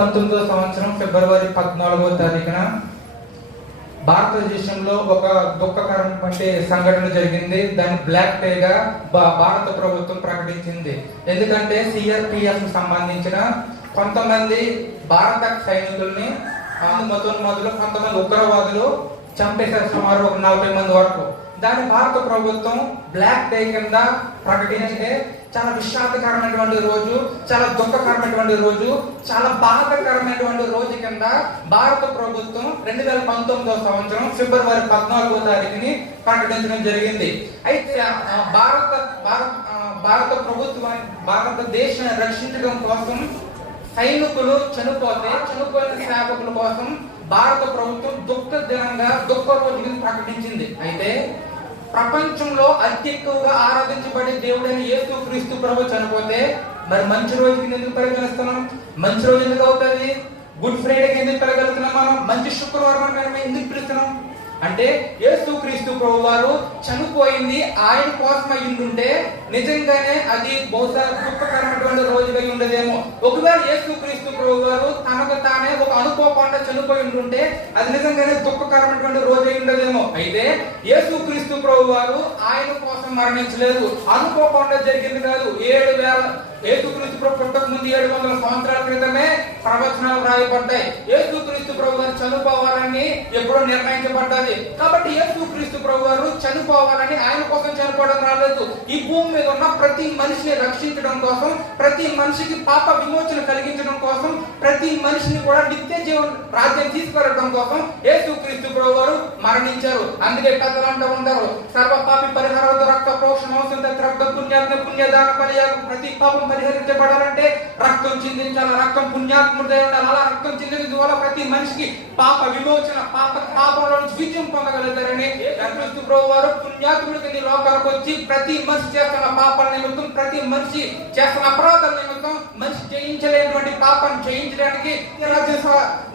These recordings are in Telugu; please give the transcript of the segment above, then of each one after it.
2019 సంవత్సరం ఫిబ్రవరి 14వ తారీఖున భారతదేశంలో ఒక దుఃఖకరమైన సంఘటన జరిగింది. దాన్ని బ్లాక్ డేగా భారత ప్రభుత్వం ప్రకటించింది. ఎందుకంటే సిఆర్పిఎఫ్ సంబంధించిన కొంతమంది భారత సైనికుల్ని మొదలు కొంతమంది ఉగ్రవాదులు చంపేశారు, సుమారు ఒక 40 మంది వరకు. దాని భారత ప్రభుత్వం బ్లాక్ డే కింద ప్రకటించితే చాలా విషాదకరమైనటువంటి రోజు, చాలా దుఃఖకరమైనటువంటి రోజు, చాలా బాధాకరమైనటువంటి రోజు కింద భారత ప్రభుత్వం 2019 సంవత్సరం ఫిబ్రవరి 14వ తారీఖుని ప్రకటించడం జరిగింది. అయితే భారత ప్రభుత్వం భారతదేశాన్ని రక్షించడం కోసం సైనికులు చనిపోయిన సేవకుల కోసం భారత ప్రభుత్వం దుఃఖ రోజుని ప్రకటించింది. అయితే ప్రపంచంలో అతి ఎక్కువగా ఆరాధించబడే దేవుడైన యేసుక్రీస్తు ప్రభు చనిపోతే మరి మంచి రోజుకి ఎందుకు పరిగణిస్తున్నాం? మంచి రోజు ఎందుకు అవుతుంది? గుడ్ ఫ్రైడేకి ఎందుకు పరిగణిస్తున్నాం? మనం మంచి శుక్రవారం ఎందుకు పిలుస్తున్నాం అంటే యేసుక్రీస్తు ప్రభు వారు చనిపోయింది ఆయన కోసం అయ్యిందంటే నిజంగానే అది బహుశా దుఃఖకరమైనటువంటి రోజుగా ఉండదేమో. ఒకవేళ యేసుక్రీస్తు ప్రభు వారు తనకు తానే ఒక అనుకోకుండా చనిపోయి ఉంటుంటే అది నిజంగానే దుఃఖకరమైనటువంటి రోజు అయి ఉండదేమో. అయితే యేసుక్రీస్తు ప్రభు వారు ఆయన కోసం మరణించలేదు, అనుకోకుండా జరిగింది కాదు. యేసుక్రీస్తు ప్రభు పుట్టక ముందు 700 సంవత్సరాల క్రితమే ప్రవచనాలు రాయబడ్డాయి. యేసుక్రీస్తు ప్రభు వారు చనిపోవాలని ఎప్పుడో నిర్ణయించబడ్డది. కాబట్టి యేసుక్రీస్తు ప్రభు వారు చనిపోవాలని ఆయన కోసం చనిపోవడం రాలేదు. ఈ భూమి మీద ఉన్న ప్రతి మనిషిని రక్షించడం కోసం, ప్రతి మనిషికి పాప విమోచన కలిగించడం కోసం, ప్రతి మనిషిని కూడా నిత్య జీవన రాజ్యం తీసుకురావడం కోసం యేసుక్రీస్తు ప్రభు వారు మరణించారు. అందుకే పెద్దలు అంటూ ఉంటారు, సర్వ పాపి పరిహారాలతో రక్త ప్రోక్షణ అవసరం, రక్త పుణ్యదాన పరిహారం, ప్రతి పాపం పరిహరించబడాలంటే రక్తం చిందించాలి, రక్తం పుణ్యాత్ముడై ఉండాలి. అలా రక్తం చిందించడం వల్ల ప్రతి మనిషికి పాప విమోచన, పాపంలో విజయం పొందగలుగుతారని యేసుక్రీస్తు ప్రభు వారు పుణ్యాత్ముడి కింద లోకాలకు వచ్చి ప్రతి మనిషి చేస్తున్న పాపాల నిమిత్తం, ప్రతి మనిషి చేస్తున్న అపరాధాల నిమిత్తం, మనిషి జయించలేనటువంటి పాపాన్ని జయించడానికి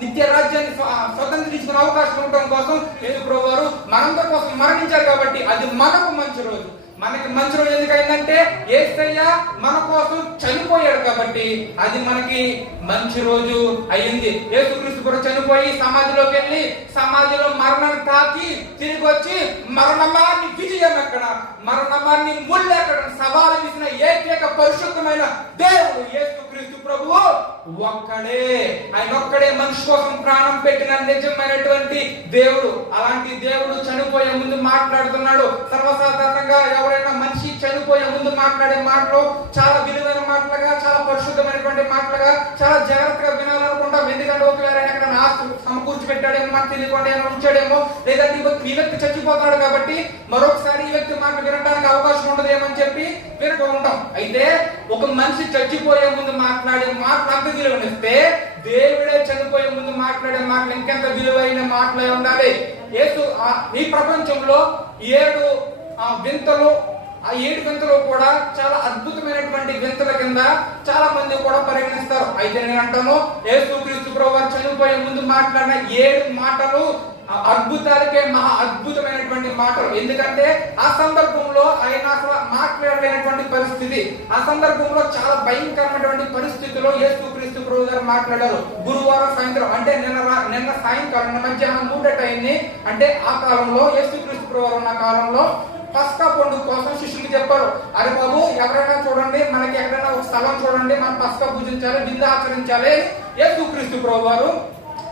నిత్య రాజ్యాన్ని స్వతంత్రించుకునే అవకాశం ఉండడం కోసం యేసు ప్రభు వారు మనందరి కోసం మరణించారు. కాబట్టి అది మనకు మంచి రోజు. మనకి మంచి రోజు ఎందుకైందంటే యేసయ్య మన కోసం చనిపోయాడు కాబట్టి అది మనకి మంచి రోజు అయింది. యేసుక్రీస్తు కూడా చనిపోయి సమాధిలోకి వెళ్ళి సమాధిలో మరణాన్ని తాకి తిరిగి వచ్చి మరణమాన్ని విజయం ఎక్కడ, మరణమాన్ని ముళ్ళెక్కడ సవాలు విసిన ఏకైక పరిశుద్ధమైన దేవుడు యేసుక్రీస్తు ప్రభువు ఒక్కడే. ఆయన ఒక్కడే మనిషి కోసం ప్రాణం పెట్టిన నిజమైనటువంటి దేవుడు. అలాంటి దేవుడు చనిపోయే ముందు మాట్లాడుతున్నాడు. సర్వసాధారణంగా ఎవరైనా మనిషి చనిపోయే ముందు మాట్లాడే మాటలు చాలా విలువైన మాటలుగా, చాలా పరిశుద్ధమైనటువంటి మాటలుగా, చాలా జాగ్రత్తగా వినాలనుకుంటాం. ఎందుకంటే ఒకవేళ ఎక్కడ ఆస్తి సమకూర్చి పెట్టాడేమో, మనకు తెలియకుండా ఏమైనా ఉంచాడేమో, లేదంటే ఈ వ్యక్తి చచ్చిపోతాడు కాబట్టి మరొకసారి ఈ వ్యక్తి మాట వినడానికి అవకాశం ఉండదేమని చెప్పి వింటూ ఉంటాం. అయితే ఒక మనిషి చచ్చిపోయే ముందు మాట్లాడే మాటలు అంత విలువనిస్తే దేవుడే చనిపోయే ముందు మాట్లాడే మాటలు ఇంకెంత విలువైన మాటలే ఉండాలి. ఈ ప్రపంచంలో 7 వింతలు, ఆ 7 వింతలు కూడా చాలా అద్భుతమైనటువంటి వింతల కింద చాలా మంది కూడా పరిగణిస్తారు. అయితే నేను అంటాను, యేసుక్రీస్తు ప్రభు వారు చనిపోయే ముందు మాట్లాడిన 7 మాటలు అద్భుతాలకే మహా అద్భుతమైనటువంటి మాటలు. ఎందుకంటే ఆ సందర్భంలో ఆయన అసలు మాట్లాడలేనటువంటి పరిస్థితి, ఆ సందర్భంలో చాలా భయంకరమైనటువంటి పరిస్థితిలో యేసుక్రీస్తు ప్రభు గారు మాట్లాడారు. గురువారం సాయంత్రం అంటే నిన్న సాయంకాలం మధ్యాహ్నం 3 అయింది. అంటే ఆ కాలంలో యేసుక్రీస్తు ప్రభు గారు ఉన్న కాలంలో పస్కా పండుగ కోసం శిష్యులకు చెప్పారు, అరే బాబు ఎవరైనా చూడండి, మనకి ఎక్కడైనా ఒక స్థలం చూడండి, మనం పస్కా పూజించాలి, విందు ఆచరించాలి. యేసుక్రీస్తు ప్రభు వారు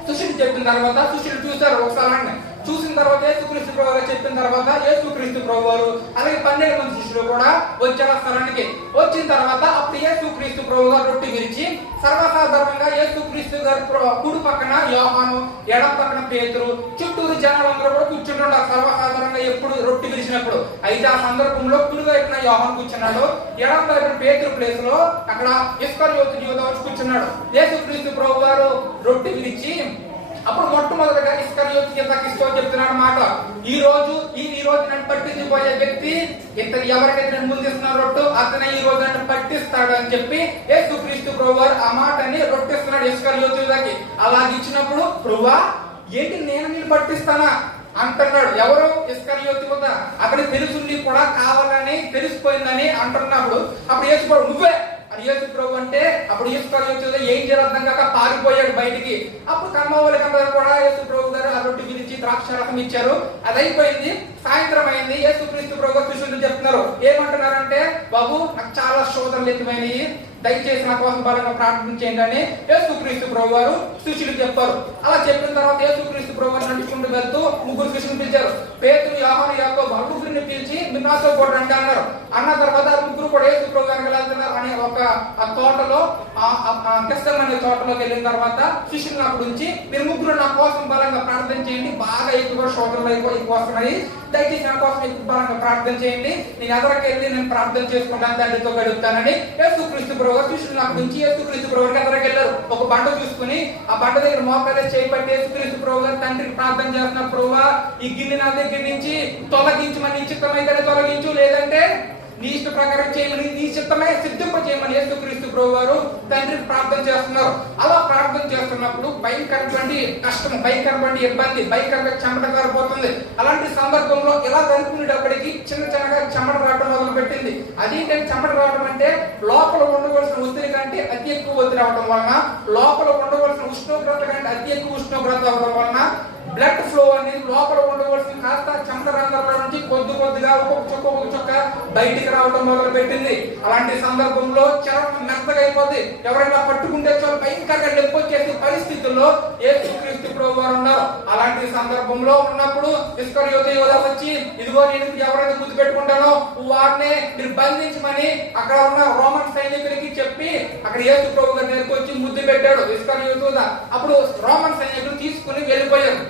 శిష్యులు చెప్పిన తర్వాత శిష్యులు చూశారు ఒక స్థలాన్ని. చూసిన తర్వాత యేసుక్రీస్తు ప్రభు గారు చెప్పిన తర్వాత యేసుక్రీస్తు ప్రభు వారు అలాగే 12 మంది శిష్యులు కూడా వచ్చారు స్థలానికి. వచ్చిన తర్వాత అప్పుడు యేసుక్రీస్తు ప్రభు గారు రొట్టె విరిచి సర్వసాధారణంగా యేసుక్రీస్తు గారు కుడి పక్కన యోహాను, ఎడం పక్కన పేతురు, చుట్టూరు జనాలందరూ కూడా కూర్చుంటుంటారు సర్వసాధారణంగా ఎప్పుడు రొట్టె విరిచినప్పుడు. అయితే ఆ సందర్భంలో కుడి వైపున యోహాను కూర్చున్నాడు, ఎడం వైపున పేతురు ప్లేస్ లో అక్కడ ఇస్కరియోతు యూదా వచ్చి కూర్చున్నాడు. యేసుక్రీస్తు ప్రభు గారు రొట్టె విరిచి అప్పుడు మొట్టమొదటిగా ఇస్కరియోతు యూదాకిస్తూ చెప్తున్నాడు మాట, ఈ రోజు నన్ను పట్టించిపోయే వ్యక్తి ఇతను ఎవరికైతే నేను ముందిస్తున్న రొట్టు అతనే ఈ రోజు నన్ను పట్టిస్తాడు అని చెప్పి యేసుక్రీస్తు ప్రభు వారు ఆ మాటని రొట్టెస్తున్నాడు ఇస్కరియోతు యూదాకి. అలాగే ఇచ్చినప్పుడు ప్రభువా ఏంటి నేను నిన్ను పట్టిస్తానా అంటున్నాడు. ఎవరు? ఇస్కరియోతు యూదా. అక్కడ తెలుసుండి కూడా కావాలని తెలిసిపోయిందని అంటున్నప్పుడు అప్పుడు యేసు నువ్వే అని యేసు ప్రభు అంటే అప్పుడు ఇస్కరియోతు ఏం చేయాలో అర్థం కాక పారిపోయాడు బయటికి. అప్పుడు కమ్మవాళ్ళకందరూ కూడా యేసు ప్రభు గారు ఆ రొట్టె విరిచి ద్రాక్షారసం ఇచ్చారు. అది అయిపోయింది, సాయంత్రం అయింది. యేసు క్రీస్తు ప్రభు గారు శిష్యులు చెప్తున్నారు, ఏమంటున్నారంటే, బాబు నాకు చాలా శోధనలు ఎక్కువైనవి, దయచేసి నా కోసం బలంగా ప్రార్థన చేయండి అని యేసుక్రీస్తు ప్రభు వారు శిష్యులకు చెప్పారు. అలా చెప్పిన తర్వాత యేసుక్రీస్తు ప్రభు వారు నడుచుకుంటూ వెళ్తూ ముగ్గురు శిష్యులను పిలిచారు. పేతురు, యోహాను, యాకోబు ముగ్గురిని పిలిచి మీరు నాతో కూడా రండి అన్నారు. అన్న తర్వాత ముగ్గురు కూడా యేసు ప్రభు గారికి వెళ్తున్నారు అని ఒక తోటలో గెత్సేమనే తోటలోకి వెళ్ళిన తర్వాత శిష్యులను అక్కడ ఉంచి మీరు ముగ్గురు నా కోసం బలంగా ప్రార్థన చేయండి, బాగా ఎక్కువ శోధనలు ఎక్కువ వస్తున్నాయి, దయచేసి నా కోసం ఎక్కువ బలంగా ప్రార్థన చేయండి, నేను ఎదరికి వెళ్ళి నేను ప్రార్థన చేసుకుంటాను, తండ్రితో గడుపుతానని యేసుక్రీస్తు ప్రభు శిష్యులు నాకు నుంచి యేసుక్రీస్తు ప్రభు ఎదరికి వెళ్ళారు. ఒక బండ చూసుకుని ఆ బండ దగ్గర మోకాలే చేయబట్టి యేసుక్రీస్తు ప్రభు గారు తండ్రికి ప్రార్థన చేస్తున్నారు, ప్రభువా ఈ గిన్నె నా దగ్గర నుంచి తొలగించమని, నీ చిత్తమైతేనే తొలగించు, లేదంటే నీ ఇష్ట ప్రకారం చేయమని, నీ చిత్తమే సిద్ధింప చేయమని యేసుక్రీస్తు ప్రభు వారు తండ్రికి ప్రార్థన చేస్తున్నారు. అలా ప్రార్థన చేస్తున్నప్పుడు భయంకరమైన కష్టం, భయంకరమైన ఇబ్బంది, భయంకరంగా చెమట కారిపోతుంది. అలాంటి సందర్భంలో ఇలా కనుక్కునేటప్పటికి చిన్నగా చెమట రావడం మొదలు పెట్టింది. అదేంటంటే చెమట రావడం అంటే లోపల ఉండవలసిన ఒత్తిడి కంటే అతి ఎక్కువ ఒత్తిడి అవడం వలన, లోపల ఉండవలసిన ఉష్ణోగ్రత కంటే అతి ఎక్కువ ఉష్ణోగ్రత అవడం వలన బ్లడ్ ఫ్లో అనేది లోపల ఉండవలసిన కాస్త చెమట రంధ్రాల నుంచి కొద్దిగా ఒక్కొక్క చుక్క బయటికి రావడం మొదలు పెట్టింది. అలాంటి సందర్భంలో చర్మం మెత్తగా అయిపోద్ది, ఎవరైనా పట్టుకుంటే చాలా భయంకరంగా నొప్పి వచ్చేసి పరిస్థితుల్లో యేసుక్రీస్తు ప్రభు వారు ఉన్నారు. అలాంటి సందర్భంలో ఉన్నప్పుడు ఇస్కరియోతు యూదా వచ్చి, ఇదిగో నేను ఎవరైనా గుర్తు పెట్టుకుంటానో వారిని మీరు బంధించమని అక్కడ ఉన్న రోమన్ సైనికులకి చెప్పి అక్కడ యేసు ప్రభు గారి దగ్గరికి వచ్చి ముద్దు పెట్టాడు ఇస్కరియోతు యూదా. అప్పుడు రోమన్ సైనికులు తీసుకుని వెళ్ళిపోయారు.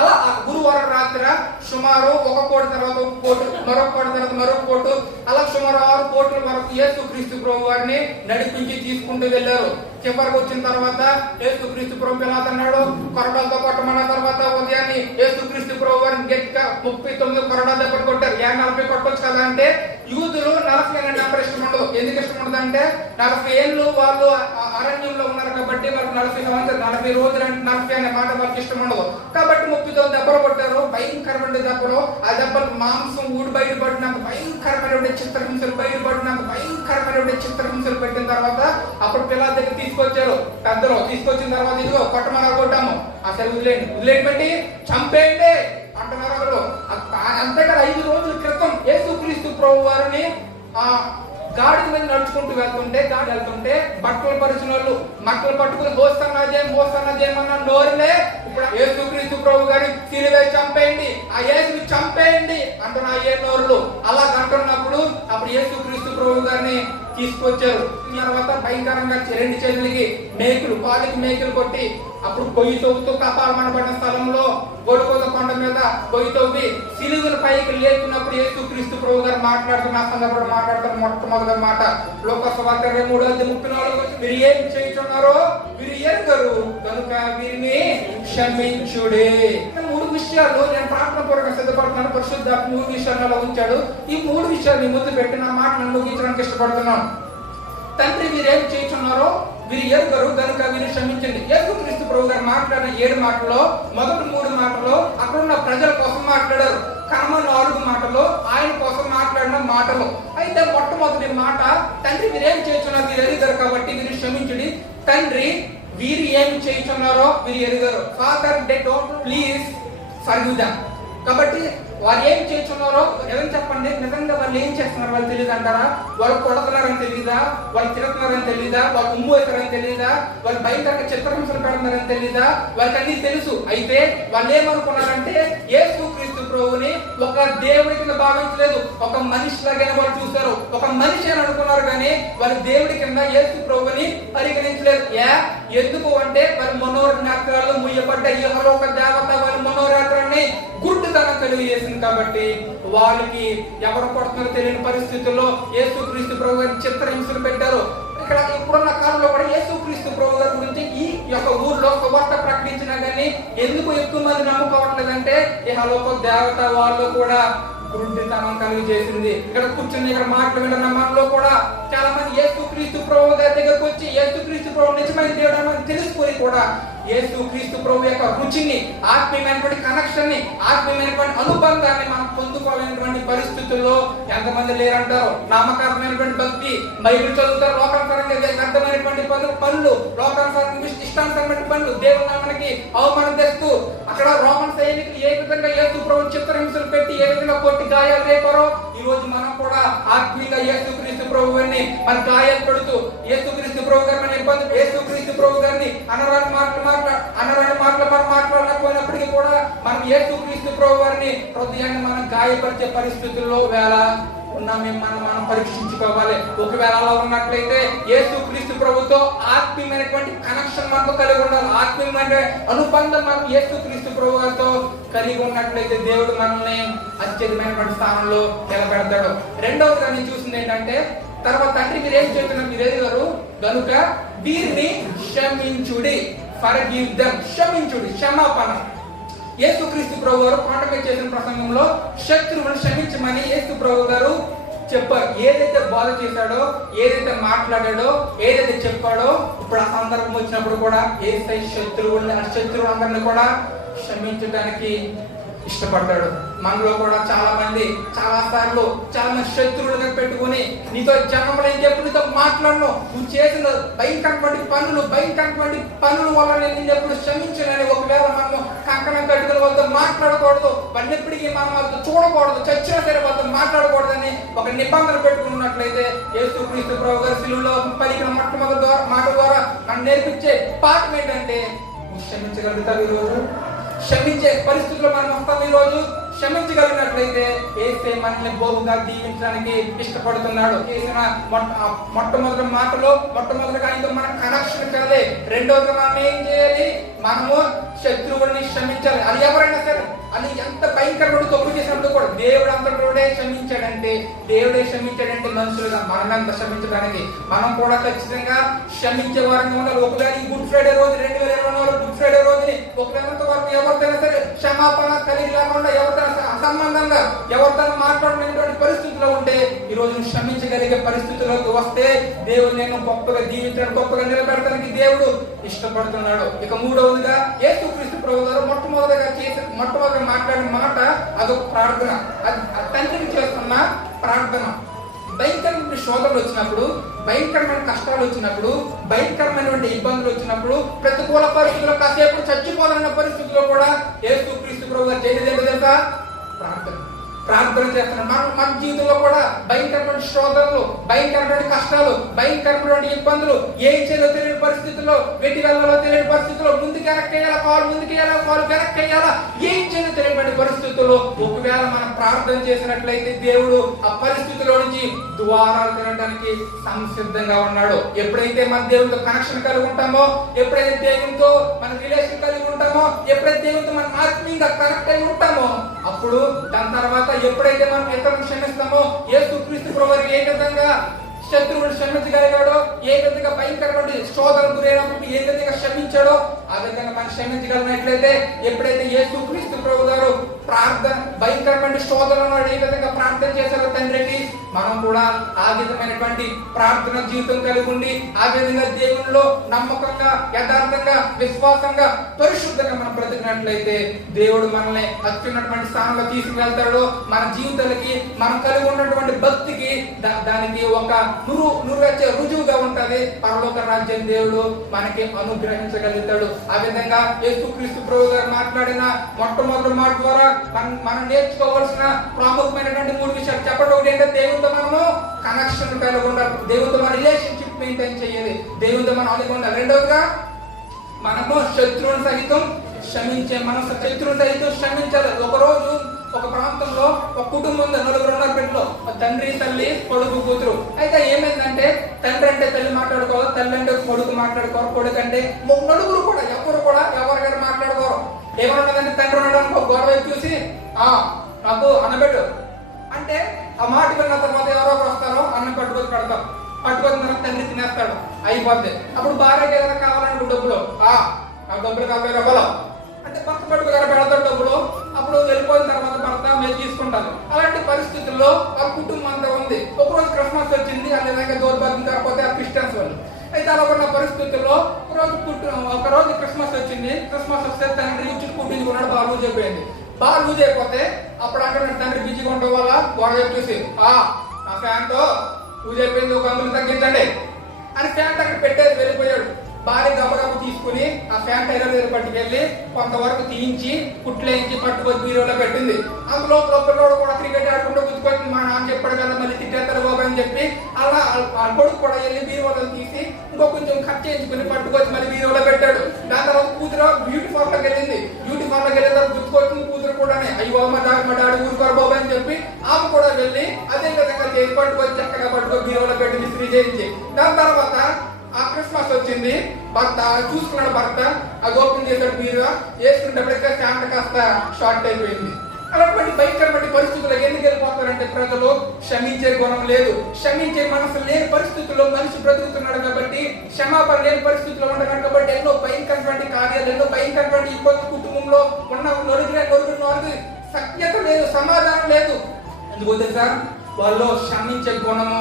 అలా గురువారం రాత్రి సుమారు ఒక కోటి తర్వాత ఒక కోటు, మరొక కోటి తర్వాత మరొక కోటు, అలా సుమారు 6 కోట్ల వరకు యేసుక్రీస్తు ప్రభు వారిని నడిపించి తీసుకుంటూ వెళ్ళారు. చివరికి వచ్చిన తర్వాత యేసుక్రీస్తు ప్రభు ఎలా అన్నాడు, కొరడాలతో కొట్టమన్న తర్వాత ఉదయాన్ని యేసుక్రీస్తు ప్రభు వారిని గట్టిగా 39 కొరడాల దగ్గర కొట్టారు. 40 కొట్టొచ్చు కదా అంటే యూదులు 40 నెంబర్ ఇష్టం ఉండదు. ఎందుకు ఇష్టం ఉండదు అంటే 40 ఏళ్ళు వాళ్ళు అరణ్యంలో ఉన్నారు కాబట్టి వాళ్ళకి 40 సంవత్సరాలు 40 రోజులు అంటే 40 అనే మాట వాళ్ళకి ఇష్టం ఉండదు. కాబట్టి 39 దెబ్బలు కొట్టారు, భయంకరమైన దెబ్బలు. ఆ దెబ్బలు మాంసం ఊడి బయటపడినాక భయంకరమైన చిత్రహింసలు బయటపడినాక భయంకరమైన చిత్రహింసలు పెట్టిన తర్వాత అప్పుడు పిల్లల దగ్గర తీసుకొచ్చారు. పెద్దలు తీసుకొచ్చిన తర్వాత ఇదిగో కొట్టమన్నారు, కొట్టాము, అసలు వదిలేయండి చంపేయండి అంటున్నారు. అంతేకాదు 5 రోజుల క్రితం యేసుక్రీస్తు ప్రభు వారిని గాడి మీద నడుచుకుంటూ వెళ్తుంటే బట్టలు పరిచిన వాళ్ళు మట్టలు పట్టుకుని మోస్తన్నదేమన్నా నోరులే ఇప్పుడు యేసుక్రీస్తు ప్రభు గారి సిలువే చంపేయండి, ఆ యేసుని చంపేయండి అంటున్నా ఏ నోరులు. అలా అంటున్నప్పుడు అప్పుడు యేసుక్రీస్తు ప్రభు గారిని తీసుకొచ్చారు. తర్వాత భయంకరంగా 2 చేతులకి మేకులు, కాలికి మేకులు కొట్టి అప్పుడు పొయ్యి తవ్వుతూ కపాలమనబడిన స్థలంలో గొడుగోద కొండ మీద పొయ్యి తవ్వి సిలువల పైకి లేకున్నప్పుడు యేసుక్రీస్తు ప్రభు గారు మాట్లాడుతున్న మొట్టమొదటి మాట లోకసువార్త 23:34 మీరు ఏం చేయుచున్నారో వీరు ఎరుగరు కనుక వీరిని క్షమించుడే. 3 విషయాలు నేను ప్రార్థన పూర్వకంగా సిద్ధపడుతున్నాను. పరిశుద్ధాత్మ 3 విషయాలలో ఉంచాడు. ఈ 3 విషయాలు ముందు పెట్టి నా మాటను ముగించడానికి ఇష్టపడుతున్నాను. తండ్రి వీరేం చేయుచున్నారో వీరు ఎరుగరు కనుక వీరు క్షమించండి. యేసుక్రీస్తు ప్రభు గారు మాట్లాడిన 7 మాటల్లో మొదటి 3 మాటలు అక్కడున్న ప్రజల కోసం మాట్లాడారు. కర్మ 4 మాటలు ఆయన కోసం మాట్లాడిన మాటలు. అయితే మొట్టమొదటి మాట తండ్రి వీరేం చేయుచున్నారు వీరు ఎరుగరు కాబట్టి వీరు క్షమించండి. తండ్రి వీరు ఏం చేయుచున్నారో వీరు ఎరుగరు. Father they don't please forgive them. కాబట్టి వారు ఏం చేస్తున్నారో ఎవరు చెప్పండి. నిజంగా వాళ్ళు ఏం చేస్తున్నారు వాళ్ళు తెలియదు అంటారా? వాళ్ళు కొడుతున్నారని తెలియదా? వాళ్ళు తిరుగుతున్నారని తెలియదా? వాళ్ళు ఉమ్ము వేస్తారని తెలియదా? వాళ్ళు భయంకరంగా చిత్రహింసలు పెడుతున్నారని తెలియదా? వాళ్ళకి అన్ని తెలుసు. అయితే వాళ్ళు ఏమనుకున్నారంటే యేసుక్రీస్తు ప్రభుని ఒక దేవుడి కింద భావించలేదు, ఒక మనిషిలాగానే వాళ్ళు చూస్తారు. ఒక మనిషి అని అనుకున్నారు కానీ వాళ్ళు దేవుడి కింద యేసు ప్రభుని పరిగణించలేదు. ఎందుకు అంటే వాళ్ళ మనోనేత్రాలు ముయ్యబడ్డ యెహోవా దేవత వాళ్ళ మనోనేత్రాన్ని గుడ్డితనం కలిగి చేసింది కాబట్టి వాళ్ళకి ఎవరు కొడుతున్నారో తెలియని పరిస్థితుల్లో యేసుక్రీస్తు ప్రభు గారిని చిత్రహింసలు పెట్టారు. ఇక్కడ ఇప్పుడున్న కాలంలో కూడా యేసుక్రీస్తు ప్రభు గారి గురించి ఈ యొక్క ఊర్లో సువార్త ప్రకటించినా కానీ ఎందుకు ఎక్కువ మంది నమ్ముకోవట్లేదంటే ఇహలోక దేవత వాళ్ళు కూడా గుడ్డితనం కలిగి చేసింది. ఇక్కడ కూర్చుని ఇక్కడ మాటలు విన్న మనలో కూడా చాలా మంది యేసుక్రీస్తు ప్రభు గారి దగ్గరకు వచ్చి యేసుక్రీస్తు ప్రభు నిజమైన దేవుడు అని తెలుసుకొని కూడా యేసు క్రీస్తు ప్రభు యొక్క రుచిని, ఆత్మీయమైనటువంటి కనెక్షన్ ని, ఆత్మీయమైనటువంటి అనుబంధాన్ని మనం పొందుకోవాలనేటువంటి పరిస్థితుల్లో ఎంతమంది లేరంటారు? నామకారమైనటువంటి భక్తి, బైబిల్ చదువుతారు, లోకానుసారంగా అర్థమైనటువంటి పనులు, లోకానుసారంగా ఇష్టానుసారమైన పనులు, దేవుని నామానికి అవమానం తెస్తూ అక్కడ రోమన్ సైనికులు ఏ విధంగా యేసు ప్రభు చిత్రహింసలు పెట్టి ఏ విధంగా కొట్టి గాయాలు రేపారో, ఈ రోజు మనం కూడా ఆత్మీయంగా యేసుక్రీస్తు ప్రభు గారిని మన గాయాలు పెడుతూ, యేసుక్రీస్తు ప్రభు గారిని మన ఇబ్బంది, యేసుక్రీస్తు ప్రభు గారిని అనరాని మాటలు మనం మాట్లాడలేకపోయినప్పటికీ కూడా మనం యేసుక్రీస్తు ప్రభు వారిని హృదయాన్ని మనం గాయపరిచే పరిస్థితుల్లో వేళ ఉన్నామే మనం పరీక్షించుకోవాలి. ఒకవేళ అలా ఉన్నట్లయితే యేసుక్రీస్తు ప్రభుతో ఆత్మీయమైనటువంటి కనెక్షన్ మనకు కలిగి ఉండాలి. ఆత్మీయమైన అనుబంధం మనం యేసుక్రీస్తు ప్రభు వారితో కలిగి ఉన్నట్లయితే దేవుడు మనల్ని అత్యధికమైనటువంటి స్థానంలో నిలబెడతాడు. రెండవదిగా నేను చూసింది ఏంటంటే, తర్వాత తండ్రి మీరు ఏం చెప్తున్నారు, మీరు ఎదుగారు గనుక వీరిని క్షమించుడి, ఫర్గివ్ దెం, క్షమించుడి, క్షమాపణ. యేసుక్రీస్తు ప్రభు గారు కొండపై చేసిన ప్రసంగంలో శత్రువులను క్షమించమని యేసు ప్రభు గారు చెప్పారు. ఏదైతే బోధ చేశాడో, ఏదైతే మాట్లాడాడో, ఏదైతే చెప్పాడో, ఇప్పుడు ఆ సందర్భం వచ్చినప్పుడు కూడా యేసయ్య శత్రువులందరినీ కూడా క్షమించడానికి ఇష్టపడ్డాడు. మనలో కూడా చాలా మంది చాలా సార్లు చాలా మంది శత్రువులుగా పెట్టుకుని నీతో జన్మలో ఏం చెప్పి నీతో మాట్లాడను, నువ్వు చేసిన భయంకరమైన పనుల వల్ల నేను నిన్ను ఎప్పుడు క్షమించనని ఒకవేళ మనము కంకణం కట్టుకుని వాళ్ళతో మాట్లాడకూడదు, వాళ్ళెప్పటికీ మనం వాళ్ళతో చూడకూడదు, చచ్చినా సరే వాళ్ళతో మాట్లాడకూడదని ఒక నిబంధన పెట్టుకున్నట్లయితే యేసుక్రీస్తు ప్రభు గారి శిలువలో పలికిన మొట్టమొదటి మాట ద్వారా మనం నేర్పించే పాఠం ఏంటంటే, నువ్వు క్షమించగలుగుతావు. ఈరోజు క్షమించే పరిస్థితుల్లో మనం వస్తాం. ఈ రోజు క్షమించగలిగినట్లయితే యేసే మనల్ని బహుగా దీవించడానికి ఇష్టపడుతున్నాడు. చేసిన మొట్టమొదటి మాటలో మొట్టమొదటిగా ఆయనతో మన కనెక్షన్ కలదే. రెండోదిగా మనం ఏం చేయాలి, మనము శత్రువుల్ని క్షమించాలి. అది ఎవరైనా సరే, అది ఎంత భయంకరమైన తప్పు చేసినప్పుడు కూడా దేవుడు అంతటోడే క్షమించాడంటే మనుషులుగా మనల్ని క్షమించడానికి మనం కూడా ఖచ్చితంగా క్షమించే వారంగా ఉండాలి. ఒకవేళ ఈ గుడ్ ఫ్రైడే రోజు 2024 గుడ్ ఫ్రైడే రోజుని ఒకవేళ వరకు ఎవరికైనా సరే క్షమాపణ కలిగి లేకుండా ఎవరికైనా అసంబంధంగా ఎవరితో మాట్లాడినటువంటి పరిస్థితుల్లో ఉంటే ఈ రోజు క్షమించగలిగే పరిస్థితుల్లోకి వస్తే దేవుడు నేను గొప్పగా దీవించడానికి, గొప్పగా నిలబెడతానికి దేవుడు ఇష్టపడుతున్నాడు. ఇక మూడవదిగా యేసుక్రీస్తు ప్రభు గారు మొట్టమొదటిగా మాట్లాడిన మాట అదొక ప్రార్థన. అది తండ్రికి చేస్తున్న ప్రార్థన. భయంకరమైన శోధనలు వచ్చినప్పుడు, భయంకరమైన కష్టాలు వచ్చినప్పుడు, భయంకరమైనటువంటి ఇబ్బందులు వచ్చినప్పుడు, ప్రతికూల పరిస్థితుల్లో కాసేపు చచ్చిపోవాలన్న పరిస్థితుల్లో కూడా యేసుక్రీస్తు ప్రభు గారు చేసేది ఏంటో తెలుసా? ప్రార్థన చేస్తున్నాం. మన జీవితంలో కూడా భయంకరమైన శోధనలు, భయంకరమైన కష్టాలు, భయంకరమైన ఇబ్బందులు, ఏం చేయాలో తెలియని పరిస్థితుల్లో, వెట్టి వెళ్ళాలో తెలియని పరిస్థితుల్లో, ముందుకు వెనక్కేయాలా, కాలు వెనక్కేయాలా, ఏం చేయాలో తెలియని పరిస్థితుల్లో ఒకవేళ మనం ప్రార్థన చేసినట్లయితే దేవుడు ఆ పరిస్థితుల్లో నుంచి ద్వారాలు తినడానికి సంసిద్ధంగా ఉన్నాడు. ఎప్పుడైతే మన దేవుడితో కనెక్షన్ కలిగి ఉంటామో, ఎప్పుడైతే దేవుడితో మన రిలేషన్ కలిగి ఉంటామో, ఎప్పుడైతే దేవుడితో మనం ఆత్మీయంగా కనెక్ట్ అయి ఉంటామో, అప్పుడు దాని తర్వాత ఎప్పుడైతే మనం ఇతరులను క్షమిస్తామో, యేసుక్రీస్తు ప్రభువు ఏ విధంగా శత్రువులు క్షమించగలిగాడో, ఏ విధంగా భయంకరమైన శోధనకు గురైనప్పుడు ఏ విధంగా క్షమించాడో ఆ విధంగా మనం క్షమించగలిగినట్లయితే, ఎప్పుడైతే యేసుక్రీస్తు ప్రభు గారు ప్రార్థన భయంకరమైన శోధనలో ఏ విధంగా ప్రార్థన చేశారో తండ్రికి, మనం కూడా ఆ విధమైనటువంటి ప్రార్థన జీవితం కలిగి ఉండి ఆ విధంగా దేవునిలో నమ్మకంగా, యథార్థంగా, విశ్వాసంగా, పరిశుద్ధంగా మనం బ్రతికినట్లయితే దేవుడు మనల్ని అత్యున్నటువంటి స్థానంలో తీసుకువెళ్తాడు. మన జీవితాలకి మనం కలిగి ఉన్నటువంటి భక్తికి దానికి ఒక నురువెచ్చే రుజువుగా ఉంటది. పరలోక రాజ్యం దేవుడు మనకి అనుగ్రహించగలుగుతాడు. ఆ విధంగా యేసుక్రీస్తు ప్రభు గారు మాట్లాడిన మొట్టమొదటి మాట ద్వారా మనం నేర్చుకోవాల్సిన ప్రాముఖ్యమైనటువంటి 3 విషయాలు చెప్పడం. ఒకటి ఏంటంటే, దేవుడితో మనము కనెక్షన్ కలిగి ఉండాలి, దేవుడితో మన రిలేషన్షిప్ మెయింటైన్ చేయాలి, దేవుడితో మనం అనుకుని ఉండాలి. రెండవదిగా మనము శత్రువుని సహితం క్షమించాలి. ఒకరోజు ఒక ప్రాంతంలో ఒక కుటుంబం ఉంది, 4 ఉన్నారు పెట్టిలో, తండ్రి, తల్లి, కొడుకు, కూతురు. అయితే ఏమైందంటే, తండ్రి అంటే తల్లి మాట్లాడుకోవాలి, తల్లి అంటే కొడుకు మాట్లాడుకోరు, కొడుకు అంటే నలుగురు కూడా ఎవరిగారు మాట్లాడుకోరు. ఏమన్నదంటే, తండ్రి ఉండడానికి గొడవ చూసి నాకు అన్నబెట్టు అంటే ఆ మాట విన్న తర్వాత ఎవరో వస్తారో అన్నం పట్టుకొని పెడతాం. పట్టుకొని తర్వాత తండ్రి తినేస్తాడు, అయిపోద్ది. అప్పుడు భార్యకి ఏదైనా కావాలంటే డబ్బులు డబ్బులు కావాలి రవ్వలో అంటే భర్త పట్టుకు పెడతాడు డబ్బులు. అప్పుడు వెళ్ళిపోయిన తర్వాత భర్త మీరు తీసుకుంటారు. అలాంటి పరిస్థితుల్లో ఆ కుటుంబం అంతా ఉంది. ఒకరోజు క్రిస్మస్ వచ్చింది, ఆ విధంగా దౌర్భాగ్యం కాకపోతే ఆ క్రిస్టియన్స్ వాళ్ళు. అయితే అలా ఉన్న పరిస్థితుల్లో ఒక రోజు క్రిస్మస్ వచ్చింది. క్రిస్మస్ వస్తే తండ్రి ఇచ్చి పుట్టించుకున్నాడు, బాగా లూజ్ అయిపోయింది. బాగా లూజ్ అయిపోతే అప్పుడు అక్కడ తండ్రి బిజీగా ఉండడం వల్ల గొడవ చెప్పేసి ఆ ఫ్యాన్ తో లూజ్ అయిపోయింది, ఒక అంగులు తగ్గించండి అని ఫ్యాన్ అక్కడ పెట్టేసి వెళ్ళిపోయాడు. భార్య గబగబ తీసుకుని ఆ ఫ్యాన్ టైలర్ దగ్గర పట్టుకెళ్ళి కొంతవరకు తీయించి కుట్లేయించి పట్టుకొచ్చి బీరోలో పెట్టింది. అందులో పిల్లడు కూడా క్రికెట్ ఆడుకుంటూ గుర్తుకొచ్చింది. మా నాన్న చెప్పాడు కదా మళ్ళీ తిట్టేస్తారు బాబు అని చెప్పి అలా ఆ కొడుకు కూడా వెళ్ళి బీరోలో తీసి ఇంకో కొంచెం కట్ చేయించుకుని పట్టుకొచ్చి మళ్ళీ బీరోలో పెట్టాడు. దాని తర్వాత కూతురు బ్యూటీ పార్లర్కి వెళ్ళింది. బ్యూటీ పార్లర్కి వెళ్ళిన తర్వాత గుర్తుకొచ్చింది కూతురు కూడా అయ్యో మా డాడీ ఊరుకోరు బాబు అని చెప్పి ఆమె కూడా వెళ్ళి అదే విధంగా చేసి పట్టుకొచ్చి చక్కగా పట్టుకొని బీరోలో పెట్టింది ఫ్రీ చేయించి. దాని తర్వాత ఆ క్రిస్మస్ వచ్చింది. భర్త చూసుకున్నాడు, భర్త అది ఓపెన్ చేశాడు, బీరు వేసుకునేటప్పటికే ఫ్యాన్ కాస్త షార్ట్ అయిపోయింది. అలాంటి భయంకరమైన పరిస్థితుల్లో ఎందుకు వెళ్ళిపోతారంటే ప్రజలు క్షమించే గుణం లేదు, క్షమించే మనసు లేని పరిస్థితుల్లో మనిషి బ్రతుకుతున్నాడు కాబట్టి, క్షమాపణ లేని పరిస్థితుల్లో ఉండగాడు కాబట్టి ఎన్నో భయంకరమైన కార్యాలు, ఎన్నో భయంకరమైన ఇబ్బంది కుటుంబంలో ఉన్న నలుగురు సఖ్యత లేదు, సమాధానం లేదు. ఎందుకు తెలుసా? వాళ్ళు క్షమించే గుణము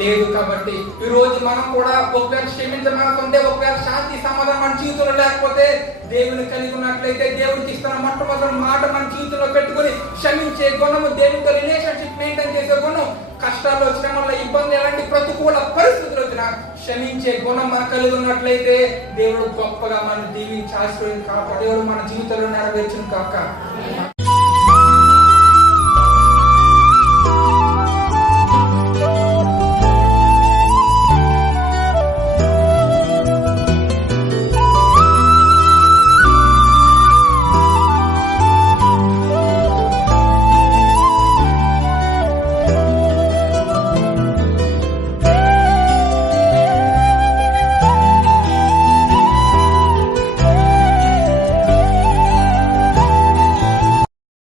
లేదు కాబట్టి. ఈ రోజు మనం కూడా ఒకవేళ క్షమించే మనసు ఉంటే, ఒకవేళ శాంతి సమాధానం మన జీవితంలో లేకపోతే, దేవుని కలిగి ఉన్నట్లయితే దేవుడికి ఇస్తున్న మొట్టమొదటి మాట మన జీవితంలో పెట్టుకుని క్షమించే గుణము, దేవునితో రిలేషన్షిప్ మెయింటైన్ చేసే గుణం, కష్టాలు వచ్చిన వల్ల ఇబ్బంది ఎలాంటి ప్రతికూల పరిస్థితులు వచ్చినా క్షమించే గుణం మన కలిగి ఉన్నట్లయితే దేవుడు గొప్పగా మన దీవించి ఆశీర్వదించి కాపాడు. దేవుడు మన జీవితంలో నెరవేర్చును కాక.